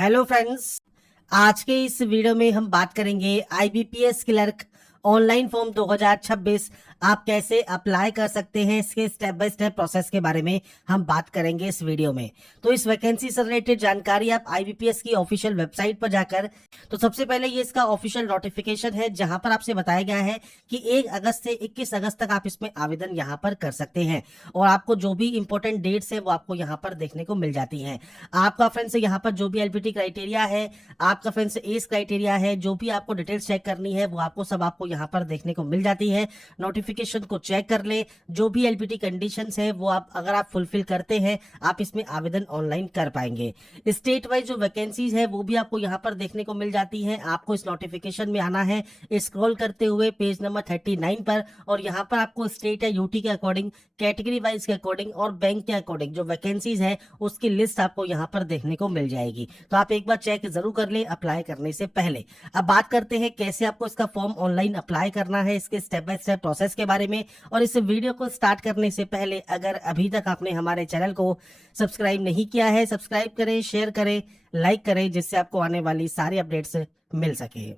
Hello friends, आज के इस वीडियो में हम बात करेंगे आईबीपीएस क्लर्क ऑनलाइन फॉर्म 2026 आप कैसे अप्लाई कर सकते हैं। इसके स्टेप बाय स्टेप प्रोसेस के बारे में हम बात करेंगे इस वीडियो में। तो इस वैकेंसी से रिलेटेड जानकारी आप आईबीपीएस की ऑफिशियल वेबसाइट पर जाकर, तो सबसे पहले ये इसका ऑफिशियल नोटिफिकेशन है जहां पर आपसे बताया गया है कि 1 अगस्त से 21 अगस्त तक आप इसमें आवेदन यहां पर कर सकते हैं और आपको जो भी इंपॉर्टेंट डेट्स है वो आपको यहां पर देखने को मिल जाती हैं। आपका फ्रेंड्स यहाँ पर जो भी एलपीटी क्राइटेरिया है, आपका फ्रेंड्स एज क्राइटेरिया है, जो भी आपको डिटेल्स चेक करनी है वो आपको सब आपको यहाँ पर देखने को मिल जाती है। नोटिफिकेशन को चेक कर ले, जो भी एलपीटी कंडीशंस है वो आप अगर आप फुलफिल करते हैं आप इसमें आवेदन ऑनलाइन कर पाएंगे। स्टेट वाइज जो वैकेंसीज है वो भी आपको यहाँ पर देखने को मिल जाती है। आपको इस नोटिफिकेशन में आना है, स्क्रॉल करते हुए पेज नंबर 39 पर, और यहाँ पर आपको स्टेट या यूटी के अकॉर्डिंग, कैटेगरी वाइज के अकॉर्डिंग और बैंक के अकॉर्डिंग जो वैकेंसीज है उसकी लिस्ट आपको यहाँ पर देखने को मिल जाएगी। तो आप एक बार चेक जरूर कर ले अप्लाई करने से पहले। अब बात करते हैं कैसे आपको इसका फॉर्म ऑनलाइन अप्लाई करना है, इसके स्टेप बाय स्टेप प्रोसेस के बारे में। और इस वीडियो को स्टार्ट करने से पहले अगर अभी तक आपने हमारे चैनल को सब्सक्राइब नहीं किया है, सब्सक्राइब करें, शेयर करें, लाइक करें, जिससे आपको आने वाली सारी अपडेट्स मिल सके।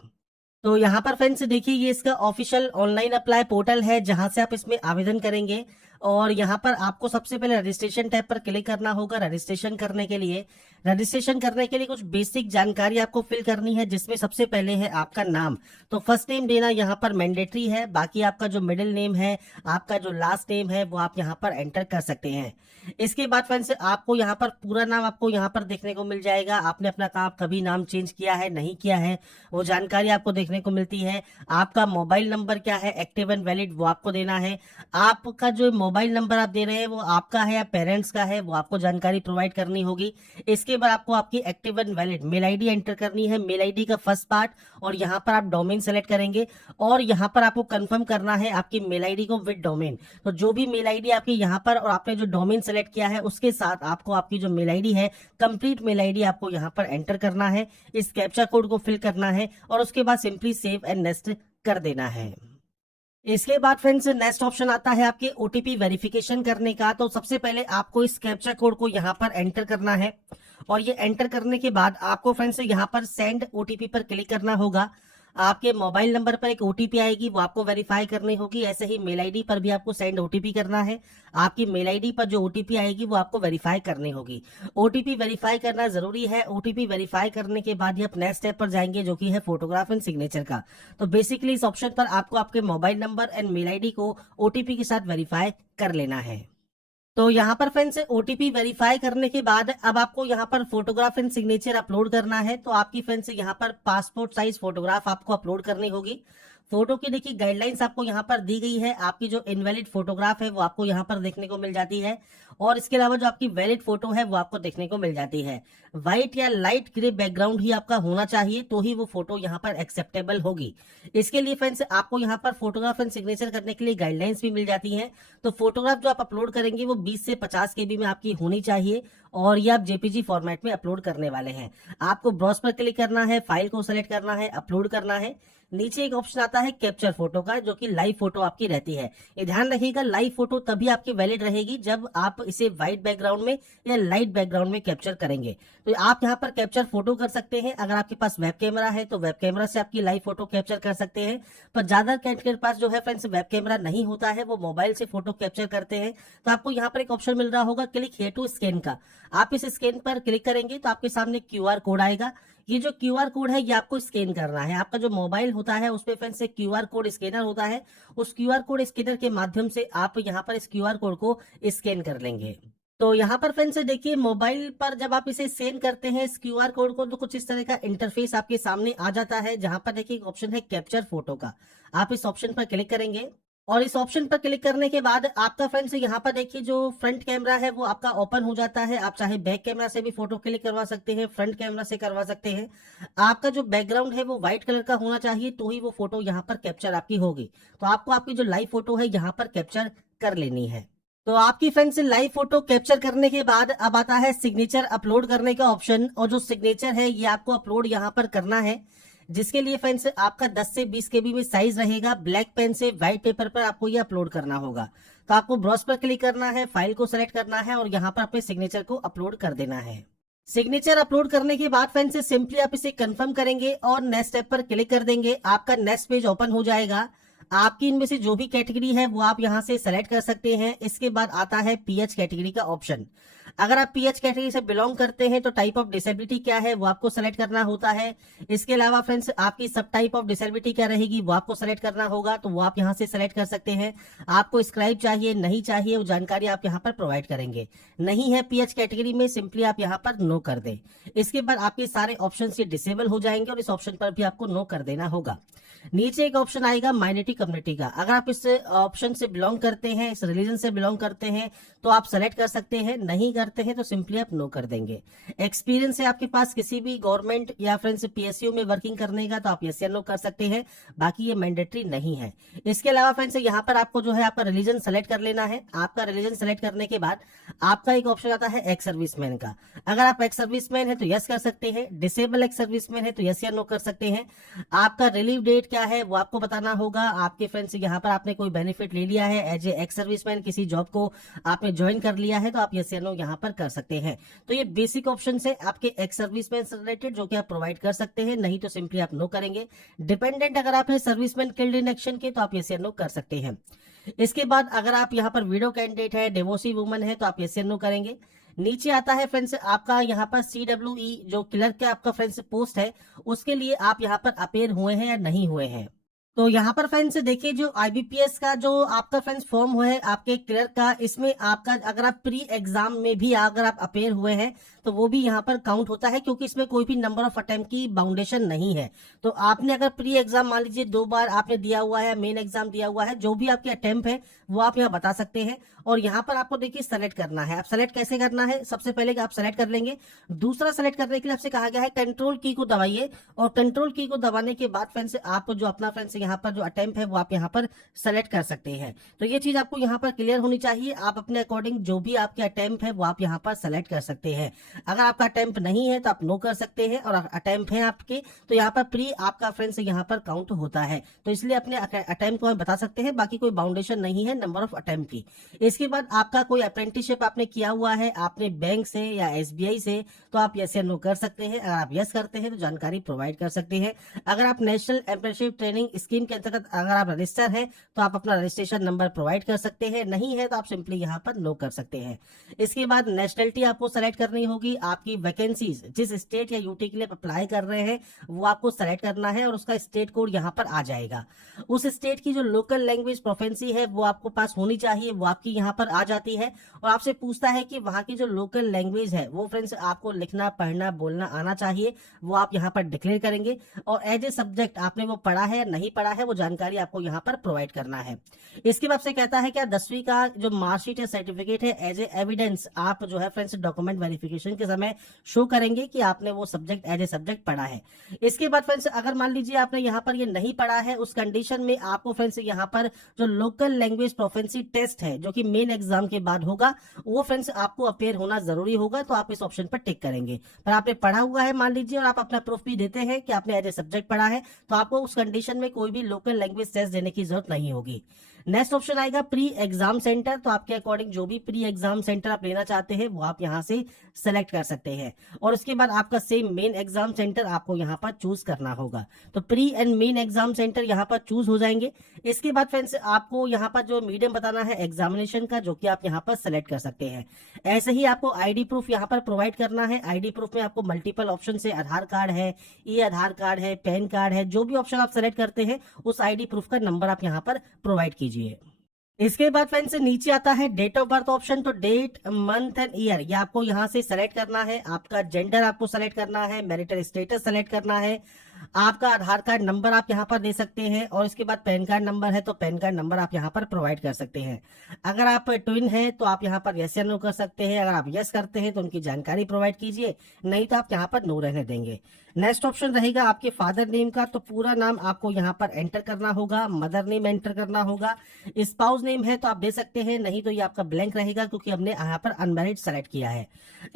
तो यहाँ पर फ्रेंड्स देखिए, ये इसका ऑफिशियल ऑनलाइन अप्लाई पोर्टल है जहां से आप इसमें आवेदन करेंगे। और यहाँ पर आपको सबसे पहले रजिस्ट्रेशन टैब पर क्लिक करना होगा। रजिस्ट्रेशन करने के लिए कुछ बेसिक जानकारी आपको फिल करनी है, जिसमें सबसे पहले है आपका नाम। तो फर्स्ट नेम देना यहाँ पर मैंडेटरी है, बाकी आपका जो मिडिल नेम है, आपका जो लास्ट नेम है वो आप यहाँ पर एंटर कर सकते हैं। इसके बाद फ्रेंड्स आपको यहाँ पर पूरा नाम आपको यहाँ पर देखने को मिल जाएगा। आपने अपना काम कभी नाम चेंज किया है, नहीं किया है, वो जानकारी आपको देखने को मिलती है। आपका मोबाइल नंबर क्या है, एक्टिव एंड वैलिड, वो आपको देना है। आपका जो मोबाइल नंबर आप दे रहे हैं वो आपका है या पेरेंट्स का है, वो आपको जानकारी प्रोवाइड करनी होगी। इसके बाद आपको आपकी active and valid mail ID enter करनी है, मेल आईडी का फर्स्ट पार्ट, और यहाँ पर आप डोमेन सेलेक्ट करेंगे और यहाँ पर आपको कंफर्म करना है आपकी मेल आईडी को विद डोमेन। तो जो भी मेल आईडी आपकी यहाँ पर और आपने जो डोमेन सेलेक्ट किया है उसके साथ आपको आपकी जो मेल आईडी है, कंप्लीट मेल आईडी आपको यहाँ पर एंटर करना है। इस कैप्चा कोड को फिल करना है और उसके बाद सिंपली सेव एंड नेक्स्ट कर देना है। इसके बाद फ्रेंड्स नेक्स्ट ऑप्शन आता है आपके ओटीपी वेरिफिकेशन करने का। तो सबसे पहले आपको इस कैप्चा कोड को यहाँ पर एंटर करना है और ये एंटर करने के बाद आपको फ्रेंड्स यहाँ पर सेंड ओटीपी पर क्लिक करना होगा। आपके मोबाइल नंबर पर एक ओटीपी आएगी, वो आपको वेरीफाई करनी होगी। ऐसे ही मेल आईडी पर भी आपको सेंड ओटीपी करना है। आपकी मेल आईडी पर जो ओटीपी आएगी वो आपको वेरीफाई करनी होगी। ओटीपी वेरीफाई करना जरूरी है। ओटीपी वेरीफाई करने के बाद ही आप नेक्स्ट स्टेप पर जाएंगे, जो कि है फोटोग्राफ एंड सिग्नेचर का। तो बेसिकली इस ऑप्शन पर आपको आपके mobile number and mail ID को ओटीपी के साथ वेरीफाई कर लेना है। तो यहाँ पर फ्रेंड्स ओटीपी वेरीफाई करने के बाद अब आपको यहाँ पर फोटोग्राफ एंड सिग्नेचर अपलोड करना है। तो आपकी फ्रेंड्स यहाँ पर पासपोर्ट साइज फोटोग्राफ आपको अपलोड करनी होगी। फोटो की देखिए गाइडलाइंस आपको यहाँ पर दी गई है। आपकी जो इनवैलिड फोटोग्राफ है वो आपको यहाँ पर देखने को मिल जाती है, और इसके अलावा जो आपकी वैलिड फोटो है वो आपको देखने को मिल जाती है। व्हाइट या लाइट ग्रे बैकग्राउंड ही आपका होना चाहिए, तो ही वो फोटो यहाँ पर एक्सेप्टेबल होगी। इसके लिए फ्रेंड्स आपको यहाँ पर फोटोग्राफ एंड सिग्नेचर करने के लिए गाइडलाइंस भी मिल जाती हैं। तो फोटोग्राफ जो आप अपलोड करेंगे वो 20 से 50 केबी में आपकी होनी चाहिए, और ये आप जेपीजी फॉर्मेट में अपलोड करने वाले हैं। आपको ब्राउज पर क्लिक करना है, फाइल को सेलेक्ट करना है, अपलोड करना है। नीचे एक ऑप्शन आता है कैप्चर फोटो का, जो कि लाइव फोटो आपकी रहती है। ये ध्यान रखिएगा, लाइव फोटो तभी आपकी वैलिड रहेगी जब आप इसे व्हाइट बैकग्राउंड में या लाइट बैकग्राउंड में कैप्चर करेंगे। तो आप यहाँ पर कैप्चर फोटो कर सकते हैं। अगर आपके पास वेब कैमरा है तो वेब कैमरा से आपकी लाइव फोटो कैप्चर कर सकते हैं, पर ज्यादा कैंडिडेट के पास जो है फ्रेंड्स वेब कैमरा नहीं होता है, वो मोबाइल से फोटो कैप्चर करते हैं। तो आपको यहाँ पर एक ऑप्शन मिल रहा होगा क्लिक हियर टू स्कैन का। आप इस स्कैन पर क्लिक करेंगे तो आपके सामने क्यूआर कोड आएगा। ये जो क्यूआर कोड है ये आपको स्कैन करना है। आपका जो मोबाइल होता है उसपे फ्रेंड्स से क्यूआर कोड स्कैनर होता है। उस क्यूआर कोड स्कैनर के माध्यम से आप यहाँ पर इस क्यूआर कोड को स्कैन कर लेंगे। तो यहाँ पर फ्रेंड्स देखिए, मोबाइल पर जब आप इसे स्कैन करते हैं इस क्यूआर कोड को, तो कुछ इस तरह का इंटरफेस आपके सामने आ जाता है, जहां पर देखिए ऑप्शन है कैप्चर फोटो का। आप इस ऑप्शन पर क्लिक करेंगे और इस ऑप्शन पर क्लिक करने के बाद आपका फ्रेंड्स यहाँ पर देखिए जो फ्रंट कैमरा है वो आपका ओपन हो जाता है। आप चाहे बैक कैमरा से भी फोटो क्लिक करवा सकते हैं, फ्रंट कैमरा से करवा सकते हैं। आपका जो बैकग्राउंड है वो व्हाइट कलर का होना चाहिए, तो ही वो फोटो यहाँ पर कैप्चर आपकी होगी। तो आपको आपकी जो लाइव फोटो है यहाँ पर कैप्चर कर लेनी है। तो आपकी फ्रेंड्स लाइव फोटो कैप्चर करने के बाद अब आता है सिग्नेचर अपलोड करने का ऑप्शन, और जो सिग्नेचर है ये आपको अपलोड यहाँ पर करना है, जिसके लिए फ्रेंड्स आपका 10 से 20 केबी में साइज रहेगा। ब्लैक पेन से व्हाइट पेपर पर आपको ये अपलोड करना होगा। तो आपको ब्राउज पर क्लिक करना है, फाइल को सेलेक्ट करना है और यहाँ पर अपने सिग्नेचर को अपलोड कर देना है। सिग्नेचर अपलोड करने के बाद फ्रेंड्स सिंपली आप इसे कंफर्म करेंगे और नेक्स्ट स्टेप पर क्लिक कर देंगे। आपका नेक्स्ट पेज ओपन हो जाएगा। आपकी इनमें से जो भी कैटेगरी है वो आप यहां से सेलेक्ट कर सकते हैं। इसके बाद आता है पीएच कैटेगरी का ऑप्शन। अगर आप पीएच कैटेगरी से बिलोंग करते हैं तो टाइप ऑफ डिसेबिलिटी क्या है वो आपको सेलेक्ट करना होता है। इसके अलावा फ्रेंड्स आपकी सब टाइप ऑफ डिसेबिलिटी क्या रहेगी वो आपको सेलेक्ट करना होगा, तो वो आप यहां से सेलेक्ट कर सकते हैं। आपको स्क्राइब चाहिए नहीं चाहिए वो जानकारी आप यहां पर प्रोवाइड करेंगे। नहीं है पीएच कैटेगरी में, सिंपली आप यहां पर नो कर दें। इसके बाद आपके सारे ऑप्शन ये डिसेबल हो जाएंगे और इस ऑप्शन पर भी आपको नो कर देना होगा। नीचे एक ऑप्शन आएगा माइनॉरिटी कम्युनिटी का। अगर आप इस ऑप्शन से बिलोंग करते हैं, इस रिलीजन से बिलोंग करते हैं तो आप सेलेक्ट कर सकते हैं। नहीं करते हैं तो सिंपली आप नो कर देंगे। एक्सपीरियंस है आपके पास किसी भी गवर्नमेंट या फ्रेंड्स पीएसयू में वर्किंग करने का तो आप यस या नो कर सकते हैं, बाकी ये मैंडेटरी नहीं है। इसके अलावा फ्रेंड्स यहाँ पर आपको जो है आपका रिलीजन सेलेक्ट कर लेना है। आपका रिलीजन सेलेक्ट करने के बाद आपका एक ऑप्शन आता है एक्स सर्विसमैन का। अगर आप एक्स सर्विसमैन है तो यस कर सकते हैं, डिसेबल एक्स सर्विसमैन है तो यस या नो कर सकते हैं। आपका रिलीव डेट क्या है वो आपको बताना होगा। आपके फ्रेंड्स यहाँ पर आपने कोई बेनिफिट ले लिया है एज ए एक्स सर्विसमैन, किसी जॉब को आपने ज्वाइन कर लिया है तो आप यस या नो यहाँ पर कर सकते हैं। तो ये बेसिक ऑप्शन है आपके एक्स सर्विसमैन से रिलेटेड जो कि आप प्रोवाइड कर सकते हैं, नहीं तो सिंपली आप नो करेंगे। डिपेंडेंट अगर आप है सर्विसमैन किल्ड इन एक्शन के तो आप यस या नो कर सकते हैं। इसके बाद अगर आप यहाँ पर विडो कैंडिडेट है, डिवोर्सी वुमन है तो आप यस या नो करेंगे। नीचे आता है फ्रेंड्स आपका यहाँ पर CWE जो क्लर्क का आपका फ्रेंड्स पोस्ट है, उसके लिए आप यहाँ पर अपेयर हुए हैं या नहीं हुए हैं। तो यहाँ पर फ्रेंड्स देखिए जो IBPS का जो आपका फ्रेंड्स फॉर्म है आपके क्लर्क का, इसमें आपका अगर आप प्री एग्जाम में भी अगर आप अपेयर हुए हैं तो वो भी यहाँ पर काउंट होता है, क्योंकि इसमें कोई भी नंबर ऑफ अटेम्प्ट की बाउंडेशन नहीं है। तो आपने अगर प्री एग्जाम मान लीजिए 2 बार आपने दिया हुआ है, मेन एग्जाम दिया हुआ है, जो भी आपके अटेम्प्ट है वो आप यहाँ बता सकते हैं। और यहाँ पर आपको देखिए सेलेक्ट करना है। आप सेलेक्ट कैसे करना है, सबसे पहले आप सेलेक्ट कर लेंगे। दूसरा सेलेक्ट करने के लिए आपसे कहा गया है कंट्रोल की को दबाइए, और कंट्रोल की को दबाने के बाद फ्रेंड्स आप जो अपना फ्रेंड्स यहाँ पर जो अटेम्प्ट है वो आप यहाँ पर सेलेक्ट कर सकते हैं। तो ये चीज आपको यहाँ पर क्लियर होनी चाहिए। आप अपने अकॉर्डिंग जो भी आपके अटेम्प्ट है वो आप यहाँ पर सेलेक्ट कर सकते हैं। अगर आपका अटेम्प्ट नहीं है तो आप नो कर सकते हैं, और अटेम्प्ट है आपके तो यहाँ पर प्री आपका फ्रेंड्स यहाँ पर काउंट होता है। तो इसलिए अपने अटेम्प्ट को हम बता सकते हैं, बाकी कोई बाउंडेशन नहीं है नंबर ऑफ अटेम्प्ट की। इसके बाद आपका कोई अप्रेंटिसशिप आपने किया हुआ है आपने बैंक से या SBI से तो आप यस या नो कर सकते हैं। अगर आप यस करते हैं तो जानकारी प्रोवाइड कर सकते हैं। अगर आप नेशनल एम्प्रेंटिसशिप ट्रेनिंग स्कीम के अंतर्गत अगर आप रजिस्टर हैं तो आप अपना रजिस्ट्रेशन नंबर प्रोवाइड कर सकते हैं। नहीं है तो आप सिंपली यहाँ पर नो कर सकते हैं। इसके बाद नेशनलिटी आपको सेलेक्ट करनी होगी। आपकी वैकेंसीज जिस स्टेट या यूटी के लिए अप्लाई कर रहे हैं वो आपको सेलेक्ट करना है, और उसका स्टेट कोड यहाँ पर आ जाएगा। उस स्टेट की जो लोकल लैंग्वेज प्रोफेंसी है वो आपको पास होनी चाहिए, वो आपकी यहाँ पर आ जाती है। और आपसे पूछता है कि वहां की जो लोकल लैंग्वेज है वो फ्रेंड्स आपको लिखना पढ़ना बोलना आना चाहिए, वो आप यहाँ पर डिक्लेयर करेंगे। और एज ए सब्जेक्ट आपने वो पढ़ा है या नहीं पढ़ा है वो जानकारी आपको यहाँ पर प्रोवाइड करना है। इसके बाद से कहता है कि 10वीं का जो मार्कशीट या सर्टिफिकेट है एज ए एविडेंस आप जो है फ्रेंड्स डॉक्यूमेंट वेरिफिकेशन के समय शो करेंगे कि आपने वो सब्जेक्ट एज ए सब्जेक्ट पढ़ा है। इसके बाद फ्रेंड्स अगर मान लीजिए आपने यहाँ पर ये नहीं पढ़ा है, उस कंडीशन में आपको फ्रेंड्स यहाँ पर जो लोकल लैंग्वेज प्रोफेंसी टेस्ट है जो कि मेन एग्जाम के बाद होगा वो फ्रेंड्स आपको अपेयर होना जरूरी होगा, तो आप इस ऑप्शन पर टिक करेंगे। पर आपने पढ़ा हुआ है मान लीजिए और आप अपना प्रूफ भी देते हैं कि आपने एज ए सब्जेक्ट पढ़ा है, तो आपको उस कंडीशन में कोई भी लोकल लैंग्वेज टेस्ट देने की जरूरत नहीं होगी। नेक्स्ट ऑप्शन आएगा प्री एग्जाम सेंटर। तो आपके अकॉर्डिंग जो भी प्री एग्जाम सेंटर आप लेना चाहते हैं वो आप यहां से सेलेक्ट कर सकते हैं, और उसके बाद आपका सेम मेन एग्जाम सेंटर आपको यहां पर चूज करना होगा। तो pre and main exam centre यहां पर चूज हो जाएंगे। इसके बाद फ्रेंड्स आपको यहां पर जो मीडियम बताना है एग्जामिनेशन का, जो कि आप यहां पर सेलेक्ट कर सकते हैं। ऐसे ही आपको ID प्रूफ यहां पर प्रोवाइड करना है। ID प्रूफ में आपको मल्टीपल ऑप्शन से आधार कार्ड है, आधार कार्ड है, पैन कार्ड है, जो भी ऑप्शन आप सेलेक्ट करते हैं उस ID प्रूफ का नंबर आप यहां पर प्रोवाइड कीजिए। इसके बाद फ्रेंड्स नीचे आता है डेट ऑफ बर्थ ऑप्शन। तो डेट मंथ एंड ईयर ये आपको यहां से सेलेक्ट करना है। आपका जेंडर आपको सेलेक्ट करना है, मैरिटल स्टेटस सेलेक्ट करना है, आपका आधार कार्ड नंबर आप यहां पर दे सकते हैं, और इसके बाद पैन कार्ड नंबर है तो पैन कार्ड नंबर आप यहां पर प्रोवाइड कर सकते हैं। अगर आप ट्विन हैं तो आप यहां पर यस या नो कर सकते हैं। अगर आप यस करते हैं तो उनकी जानकारी प्रोवाइड कीजिए, नहीं तो आप यहां पर नो रहने देंगे। नेक्स्ट ऑप्शन रहेगा आपके फादर नेम का। तो पूरा नाम आपको यहाँ पर एंटर करना होगा, मदर नेम एंटर करना होगा। स्पाउस नेम है तो आप दे सकते हैं, नहीं तो ये आपका ब्लैंक रहेगा क्योंकि हमने यहाँ पर अनमैरिड सेलेक्ट किया है।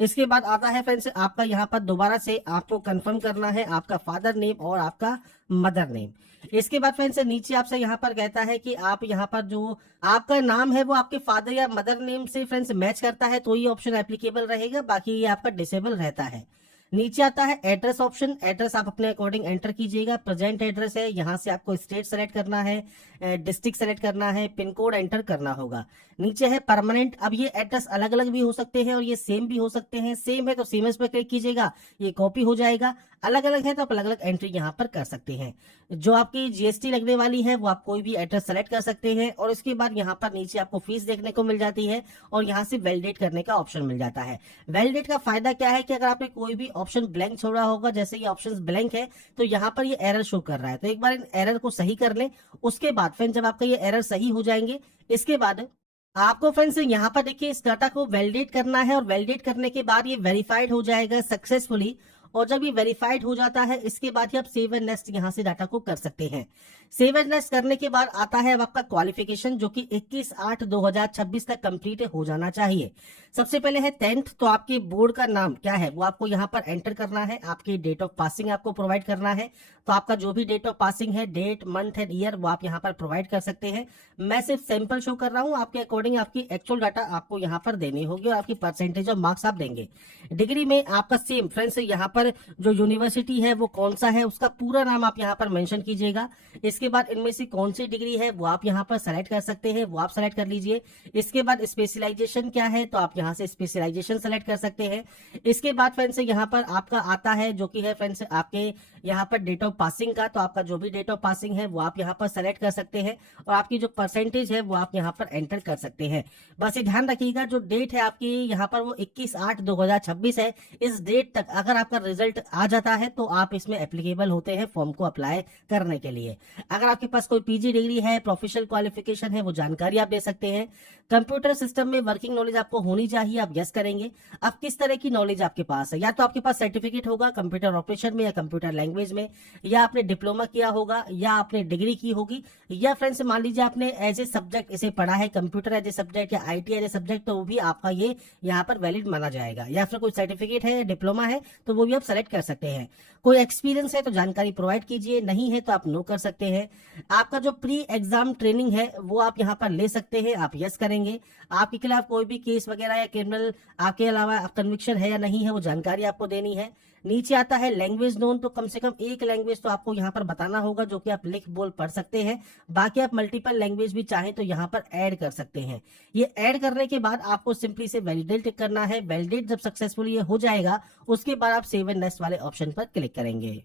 इसके बाद आता है फ्रेंड्स आपका यहाँ पर दोबारा से आपको कंफर्म करना है आपका फादर नेम और आपका मदर नेम। इसके बाद फ्रेंड्स नीचे आपसे यहाँ पर कहता है कि आप यहाँ पर जो आपका नाम है वो आपके फादर या मदर नेम से फ्रेंड्स मैच करता है तो ये ऑप्शन एप्लीकेबल रहेगा, बाकी ये आपका डिसेबल रहता है। नीचे आता है एड्रेस ऑप्शन। एड्रेस आप अपने अकॉर्डिंग एंटर कीजिएगा। प्रेजेंट एड्रेस है, यहाँ से आपको स्टेट सेलेक्ट करना है, डिस्ट्रिक्ट सेलेक्ट करना है, पिन कोड एंटर करना होगा। नीचे है परमानेंट। अब ये एड्रेस अलग अलग भी हो सकते हैं और ये सेम भी हो सकते हैं। सेम है तो सेम पे क्लिक कीजिएगा, ये कॉपी हो जाएगा। अलग अलग है तो आप अलग अलग एंट्री यहाँ पर कर सकते हैं। जो आपकी जीएसटी लगने वाली है वो आप कोई भी एड्रेस सेलेक्ट कर सकते हैं और उसके बाद यहाँ पर नीचे आपको फीस देखने को मिल जाती है और यहाँ से वैलिडेट करने का ऑप्शन मिल जाता है। वैलिडेट का फायदा क्या है कि अगर आपने कोई भी ऑप्शन ब्लैंक छोड़ा होगा, जैसे ये ऑप्शन ब्लैंक है तो यहाँ पर ये एरर शो कर रहा है, तो एक बार इन एरर को सही कर लें। उसके बाद फ्रेंड्स जब आपका ये एरर सही हो जाएंगे, इसके बाद आपको फ्रेंड्स यहाँ पर देखिए इस डाटा को वैलिडेट करना है और वैलिडेट करने के बाद ये वेरीफाइड हो जाएगा सक्सेसफुली। और जब ये वेरीफाइड हो जाता है इसके बाद ही आप सेव एंड नेक्स्ट यहाँ से डाटा को कर सकते हैं। सेव एंड नेक्स्ट करने के बाद आता है अब आपका क्वालिफिकेशन, जो कि 21/8/2026 तक कंप्लीट हो जाना चाहिए। सबसे पहले है 10th, तो आपके बोर्ड का नाम क्या है वो आपको यहाँ पर एंटर करना है। आपकी डेट ऑफ पासिंग आपको प्रोवाइड करना है, तो आपका जो भी डेट ऑफ पासिंग है, डेट, मंथ एंड ईयर, वो आप यहाँ पर प्रोवाइड कर सकते हैं। मैं सिर्फ सैंपल शो कर रहा हूँ, आपके अकॉर्डिंग आपकी एक्चुअल डाटा आपको यहाँ पर देनी होगी और आपकी परसेंटेज ऑफ मार्क्स आप देंगे। डिग्री में आपका सेम फ्रेंड्स यहाँ पर जो यूनिवर्सिटी है वो कौन सा है उसका पूरा नाम आप यहाँ पर मेंशन कीजिएगा। इसके बाद इनमें से कौन सी डिग्री है वो आप यहाँ पर सेलेक्ट कर सकते हैं, वो आप सेलेक्ट कर लीजिए। इसके बाद स्पेशलाइजेशन क्या है तो आप यहाँ से स्पेशलाइजेशन सेलेक्ट कर सकते हैं। इसके बाद फ्रेंड्स यहाँ पर आपका आता है जो कि है फ्रेंड्स आपके यहाँ पर डेट ऑफ पासिंग का, तो आपका जो भी डेट ऑफ पासिंग है वो आप यहाँ पर सेलेक्ट कर सकते हैं और आपकी जो परसेंटेज है वो आप यहाँ पर एंटर कर सकते हैं। बस ये ध्यान रखिएगा जो डेट है आपकी यहाँ पर वो 21/8/2026 है। इस डेट तक अगर आपका रिजल्ट आ जाता है तो आप इसमें एप्लीकेबल होते हैं फॉर्म को अप्लाई करने के लिए। अगर आपके पास कोई पीजी डिग्री है, प्रोफेशनल क्वालिफिकेशन है, वो जानकारी आप दे सकते हैं। कंप्यूटर सिस्टम में वर्किंग नॉलेज आपको होनी चाहिए, आप यस करेंगे। अब किस तरह की नॉलेज आपके पास है, या तो आपके पास सर्टिफिकेट होगा कंप्यूटर ऑपरेशन में या कंप्यूटर लैंग्वेज में, या आपने डिप्लोमा किया होगा, या आपने डिग्री की होगी, या फ्रेंड्स मान लीजिए आपने एज ए सब्जेक्ट इसे पढ़ा है, कंप्यूटर एज ए सब्जेक्ट या आईटी एज ए सब्जेक्ट, तो वो भी आपका ये यहाँ पर वैलिड माना जाएगा। या फिर कोई सर्टिफिकेट है, डिप्लोमा है, तो वो भी आप सेलेक्ट कर सकते हैं। कोई एक्सपीरियंस है तो जानकारी प्रोवाइड कीजिए, नहीं है तो आप नो कर सकते हैं। आपका जो प्री एग्जाम ट्रेनिंग है वो आप यहाँ पर ले सकते हैं, आप यस करेंगे। आपके खिलाफ कोई भी केस वगैरह या क्रिमिनल आपके अलावा कन्विक्शन है या नहीं है वो जानकारी आपको देनी है। नीचे आता है लैंग्वेज नोन, तो कम से कम एक लैंग्वेज तो आपको यहाँ पर बताना होगा जो कि आप लिख बोल पढ़ सकते हैं। बाकी आप मल्टीपल लैंग्वेज भी चाहें तो यहाँ पर ऐड कर सकते हैं। ये ऐड करने के बाद आपको सिंपली से वैलिडेट करना है। वैलिडेट जब सक्सेसफुली ये हो जाएगा उसके बाद आप सेव एंड नेक्स्ट वाले ऑप्शन पर क्लिक करेंगे।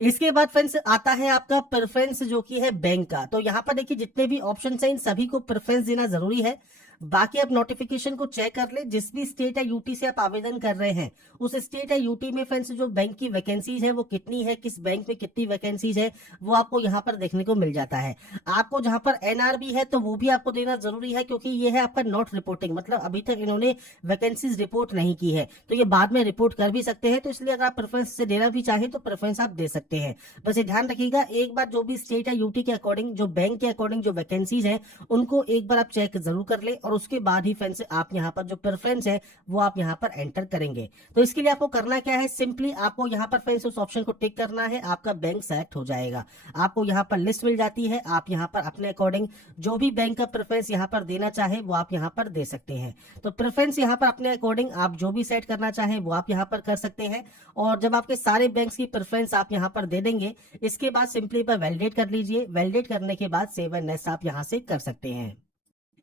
इसके बाद फ्रेंड्स आता है आपका प्रेफरेंस जो कि है बैंक का। तो यहाँ पर देखिए जितने भी ऑप्शन हैं इन सभी को प्रेफरेंस देना जरूरी है। बाकी आप नोटिफिकेशन को चेक कर ले, जिस भी स्टेट या यूटी से आप आवेदन कर रहे हैं उस स्टेट या यूटी में फ्रेंड्स जो बैंक की वैकेंसीज है वो कितनी है, किस बैंक में कितनी वैकेंसीज है वो आपको यहाँ पर देखने को मिल जाता है। आपको जहाँ पर एनआरबी है तो वो भी आपको देना जरूरी है, क्योंकि ये है आपका नॉट रिपोर्टिंग, मतलब अभी तक इन्होंने वैकेंसीज रिपोर्ट नहीं की है, तो ये बाद में रिपोर्ट कर भी सकते हैं। तो इसलिए अगर आप प्रेफरेंस से देना भी चाहें तो प्रेफरेंस आप दे सकते हैं। बस ये ध्यान रखिएगा, एक बार जो भी स्टेट या यूटी के अकॉर्डिंग, जो बैंक के अकॉर्डिंग जो वैकेंसीज है उनको एक बार आप चेक जरूर कर ले और उसके बाद ही फ्रेंड्स आप यहाँ पर जो प्रेफरेंस है वो आप यहाँ पर एंटर करेंगे। तो इसके लिए आपको करना क्या है, सिंपली आपको यहाँ पर फ्रेंड्स उस ऑप्शन को टिक करना है, आपका बैंक सेलेक्ट हो जाएगा। आपको यहाँ पर लिस्ट मिल जाती है, आप यहाँ पर अपने अकॉर्डिंग जो भी बैंक का प्रेफरेंस यहाँ पर देना चाहे वो आप यहाँ पर दे सकते हैं। तो प्रेफरेंस यहाँ पर अपने अकॉर्डिंग आप जो भी सेट करना चाहें वो आप यहाँ पर कर सकते हैं। और जब आपके सारे बैंक्स की प्रेफरेंस आप यहाँ पर दे देंगे इसके बाद सिंपली पर वैलिडेट कर लीजिए। वैलिडेट करने के बाद सेव एंड नेक्स्ट आप यहाँ से कर सकते हैं।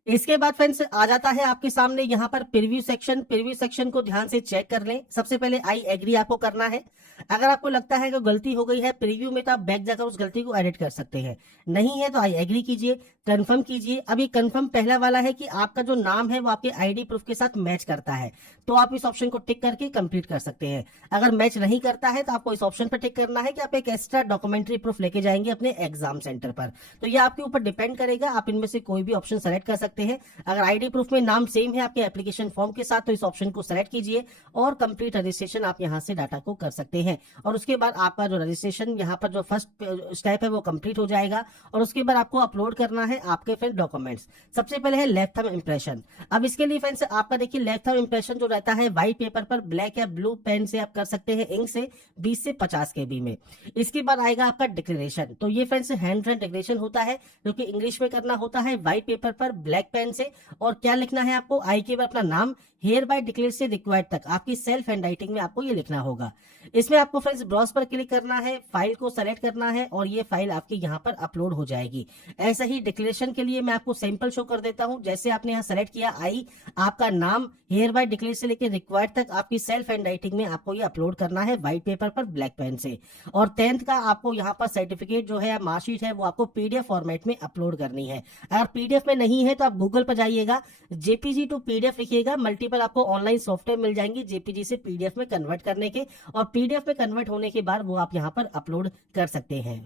इसके बाद फ्रेंड्स आ जाता है आपके सामने यहाँ पर प्रीव्यू सेक्शन। प्रीव्यू सेक्शन को ध्यान से चेक कर लें। सबसे पहले आई एग्री आपको करना है। अगर आपको लगता है कि गलती हो गई है प्रीव्यू में तो आप बैक जाकर उस गलती को एडिट कर सकते हैं, नहीं है तो आई एग्री कीजिए, कंफर्म कीजिए। अब ये कंफर्म पहला वाला है कि आपका जो नाम है वो आपके आईडी प्रूफ के साथ मैच करता है, तो आप इस ऑप्शन को टिक करके कंप्लीट कर सकते हैं। अगर मैच नहीं करता है तो आपको इस ऑप्शन पर टिक करना है कि आप एक एक्स्ट्रा डॉक्यूमेंट्री प्रूफ लेके जाएंगे अपने एग्जाम सेंटर पर। तो ये आपके ऊपर डिपेंड करेगा, आप इनमें से कोई भी ऑप्शन सेलेक्ट कर सकते हैं। अगर आईडी प्रूफ में नाम सेम है आपके एप्लीकेशन फॉर्म के साथ तो इस ऑप्शन को सेलेक्ट कीजिए और कंप्लीट रजिस्ट्रेशन आप यहां से डाटा को कर सकते हैं। है और उसके बाद आपका जो रजिस्ट्रेशन यहाँ पर जो फर्स्ट स्टेप है वो कंप्लीट हो जाएगा और उसके बाद आपको अपलोड करना है आपके फ्रेंड डॉक्यूमेंट्स। सबसे पहले है लेफ्ट थंब इंप्रेशन। अब इसके लिए फ्रेंड्स आपका देखिए लेफ्ट थंब इंप्रेशन जो रहता है व्हाइट पेपर पर ब्लैक या ब्लू पेन से आप कर सकते हैं, इंक से 20 से 50 KB में। इसके बाद आएगा आपका डिक्लेरेशन। तो ये फ्रेंड्स हैंड राइट डिक्लेरेशन होता है जो कि इंग्लिश में करना होता है व्हाइट पेपर पर ब्लैक पेन से। और क्या लिखना है आपको, आई के बाद अपना नाम हेयर बाय डिक्लेयर से रिक्वायर्ड तक आपकी सेल्फ हैंड राइटिंग में आपको ये लिखना होगा। इसमें आपको फ्रेंड्स ब्राउज पर क्लिक करना है, फाइल को सेलेक्ट करना है और ये फाइल आपकी यहाँ पर अपलोड हो जाएगी। ऐसा ही डिक्लेरेशन के लिए मैं आपको सैंपल शो कर देता हूं। जैसे आपने यहाँ सेलेक्ट किया आई, आपका नाम हेयर बाय डिक्लेयर से लेकर रिक्वायर्ड तक आपकी सेल्फ हैंड राइटिंग में आपको ये अपलोड करना है व्हाइट पेपर पर ब्लैक पेन से। और 10th का आपको यहाँ पर सर्टिफिकेट जो है या मार्कशीट है वो आपको PDF फॉर्मेट में अपलोड करनी है। अगर PDF में नहीं है तो आप गूगल पर जाइएगा, JPG टू PDF लिखिएगा, मल्टीपल आपको ऑनलाइन सॉफ्टवेयर मिल जाएंगे JPG से PDF में कन्वर्ट करने के, और PDF में कन्वर्ट होने के बाद वो आप यहाँ पर अपलोड कर सकते हैं।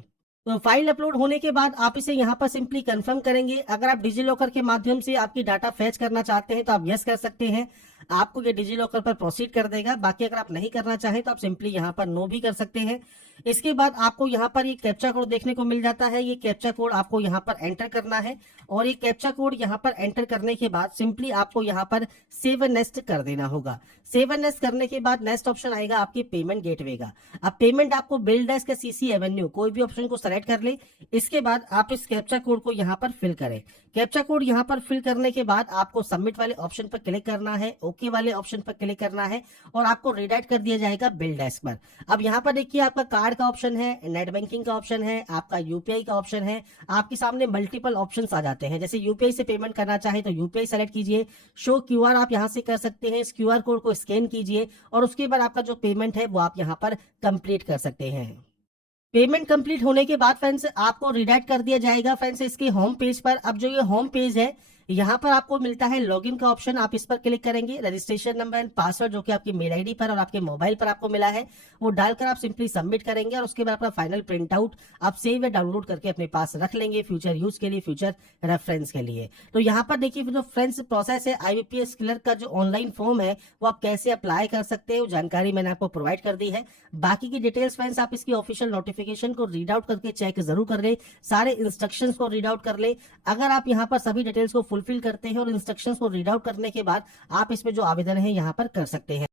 तो फाइल अपलोड होने के बाद आप इसे यहाँ पर सिंपली कंफर्म करेंगे। अगर आप डिजी लॉकर के माध्यम से आपकी डाटा फैच करना चाहते हैं तो आप यस कर सकते हैं, आपको ये डिजी लॉकर पर प्रोसीड कर देगा। बाकी अगर आप नहीं करना चाहें तो आप सिंपली यहाँ पर नो भी कर सकते हैं। इसके बाद आपको यहाँ पर ये कैप्चा कोड देखने को मिल जाता है। ये कैप्चा कोड आपको यहाँ पर एंटर करना है और ये कैप्चा कोड यहाँ पर एंटर करने के बाद सिंपली आपको यहाँ पर सेव एंड नेक्स्ट कर देना होगा। सेव एंड नेक्स्ट करने के बाद नेक्स्ट ऑप्शन आएगा आपकी पेमेंट गेटवे का। अब पेमेंट आपको बिल डेस्क या CC एवेन्यू कोई भी ऑप्शन को सेलेक्ट कर ले। इसके बाद आप इस कैप्चा कोड को यहाँ पर फिल करें। कैप्चा कोड यहाँ पर फिल करने के बाद आपको सबमिट वाले ऑप्शन पर क्लिक करना है, ओके वाले ऑप्शन पर क्लिक करना है और आपको रिडायरेक्ट कर दिया जाएगा बिल डेस्क पर। अब यहाँ पर देखिए आपका कार्ड का ऑप्शन है, नेट बैंकिंग का ऑप्शन है, आपका UPI का ऑप्शन है। आपके सामने मल्टीपल ऑप्शंस आ जाते हैं। जैसे UPI से पेमेंट करना चाहे तो UPI सेलेक्ट कीजिए, शो QR आप यहाँ से कर सकते हैं। इस QR कोड को स्कैन कीजिए और उसके बाद आपका जो पेमेंट है वो आप यहाँ पर कंप्लीट कर सकते हैं। पेमेंट कंप्लीट होने के बाद फ्रेंड्स आपको रिडायरेक्ट कर दिया जाएगा फ्रेंड्स इसके होम पेज पर। अब जो ये होम पेज है यहाँ पर आपको मिलता है लॉगिन का ऑप्शन, आप इस पर क्लिक करेंगे। रजिस्ट्रेशन नंबर एंड पासवर्ड जो कि आपकी मेल आईडी पर और आपके मोबाइल पर आपको मिला है वो डालकर आप सिंपली सबमिट करेंगे और उसके बाद अपना फाइनल प्रिंट आउट आप सेव या डाउनलोड करके अपने पास रख लेंगे फ्यूचर यूज के लिए, फ्यूचर रेफरेंस के लिए। तो यहाँ पर देखिए जो फ्रेंड्स प्रोसेस है IBPS क्लर्क का जो ऑनलाइन फॉर्म है वो आप कैसे अप्लाई कर सकते हैं वो जानकारी मैंने आपको प्रोवाइड कर दी है। बाकी की डिटेल्स फ्रेंड्स आप इसकी ऑफिशियल नोटिफिकेशन को रीड आउट करके चेक जरूर कर ले, सारे इंस्ट्रक्शंस को रीड आउट कर ले। अगर आप यहाँ पर सभी डिटेल्स को फुलफिल करते हैं और इंस्ट्रक्शंस को रीड आउट करने के बाद आप इसमें जो आवेदन है यहाँ पर कर सकते हैं।